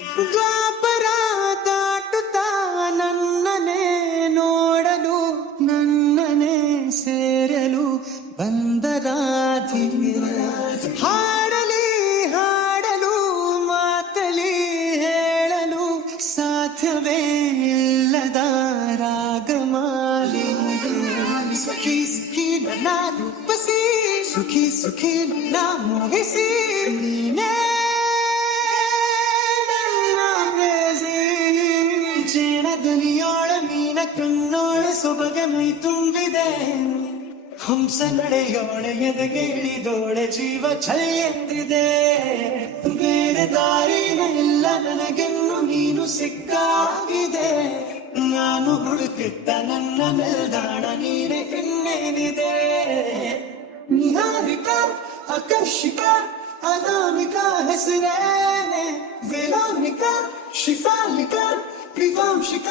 ದ್ವಾಪರ ದಾಟುತ್ತಾ ನನ್ನನೆ ನೋಡಲು ನನ್ನನೆ ಸೇರಲು ಬಂದರಾಧಿ ಹಾಡಲಿ ಹಾಡಲು ಮಾತಲಿ ಹೇಳಲು ಸಾಧ್ಯವೇ ಇಲ್ಲದ ರಾಗಮಾಲಿ ಸುಖಿ ಸುಖಿ ನನ್ನ ರೂಪಸಿ ಸುಖಿ ಸುಖಿ ನನ್ನ ಮೋಹಿಸಿ ನೀನೇ ಧ್ವನಿಯೋಳ ಮೀನ ಕಣ್ಣೋಳ ಸೊಬಗ ಮೈ ತುಂಬಿದೆ ಹಂಸ ನಡೆಯೋಳೆ ಎದೆಗೆ ಇಳಿದೋಳೆ ಜೀವ ಛಲ ಎತ್ತಿದೆ ಬೇರೆ ದಾರಿನ ಇಲ್ಲ ನನಗೆನ್ನು ನೀನು ಸಿಕ್ಕಾಗಿದೆ ನಾನು ಹುಡುಕಿದ್ದ ನನ್ನ ನಿಲ್ದಾಣ ನೀನೆ ಇನ್ನೇನಿದೆ ನಿಹಾರಿಕ ಆಕರ್ಷಿಕ ಅನಾಮಿಕ ಹೆಸರೇನೆ ವೇಲಾಮಿಕ ಶಿಫಾಲಿಕ ವಿವಾಂಶಿಕ